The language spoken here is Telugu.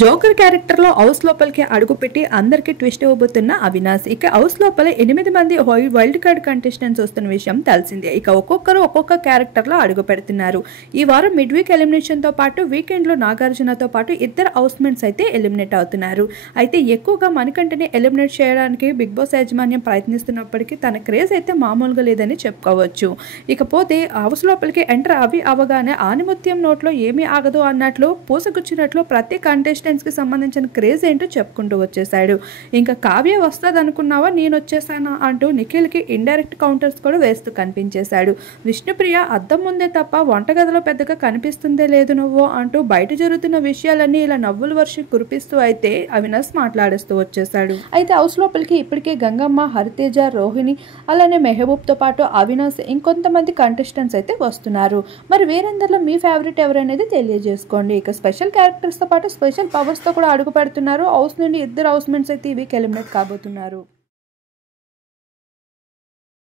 జోకర్ క్యారెక్టర్ లో హౌస్ లోపలికి అడుగుపెట్టి అందరికి ట్విస్ట్ ఇవ్వబోతున్న అవినాష్. ఇక హౌస్ లోపల 8 మంది వైల్డ్ కార్డ్ కంటెస్టెంట్స్ వస్తున్న విషయం తెలిసిందే. ఇక ఒక్కొక్కరు ఒక్కొక్క క్యారెక్టర్ లో అడుగు పెడుతున్నారు. ఈ వారం మిడ్ వీక్ ఎలిమినేషన్ తో పాటు వీకెండ్ లో నాగార్జునతో పాటు ఇద్దరు హౌస్ మేట్స్ అయితే ఎలిమినేట్ అవుతున్నారు. అయితే ఎక్కువగా మణికంఠని ఎలిమినేట్ చేయడానికి బిగ్ బాస్ యాజమాన్యం ప్రయత్నిస్తున్నప్పటికీ తన క్రేజ్ అయితే మామూలుగా లేదని చెప్పుకోవచ్చు. ఇకపోతే హౌస్ లోపలికి ఎంటర్ అవగానే ఆనిముత్యం నోట్లో ఏమీ ఆగదు అన్నట్లు పూసగుచ్చినట్లు ప్రతి కంటెస్టెంట్స్ కి సంబంధించిన క్రేజ్ ఏంటో చెప్పుకుంటూ వచ్చేసాడు. ఇంకా కావ్య వస్తుంది అనుకున్నావా, నేను వచ్చేసానా అంటూ నిఖిల్ కి ఇండైరెక్ట్ కౌంటర్స్ కూడా వేస్తూ కనిపించేశాడు. విష్ణుప్రియ అద్దం ముందే తప్ప వంటగదిలో పెద్దగా కనిపిస్తుందే లేదు నువ్వు అంటూ బయట జరుగుతున్న విషయాలన్నీ ఇలా నవ్వుల వర్షం కురిపిస్తూ అయితే అవినాష్ మాట్లాడుస్తూ వచ్చేసాడు. అయితే హౌస్ లోపలికి ఇప్పటికే గంగమ్మ, హరితేజ, రోహిణి అలానే మెహబూబ్ తో పాటు అవినాష్ ఇంకొంతమంది కంటెస్టెంట్స్ అయితే వస్తున్నారు. మరి వీరందరిలో మీ ఫేవరెట్ ఎవరనేది తెలియజేసుకోండి. ఇక స్పెషల్ క్యారెక్టర్స్ తో పాటు స్పెషల్ పవర్స్ తో కూడా అడుగు పెడుతున్నారు. హౌస్ నుండి ఇద్దరు హౌస్ మేట్స్ అయితే ఈ వీక్ ఎలిమినేట్ కాబోతున్నారు.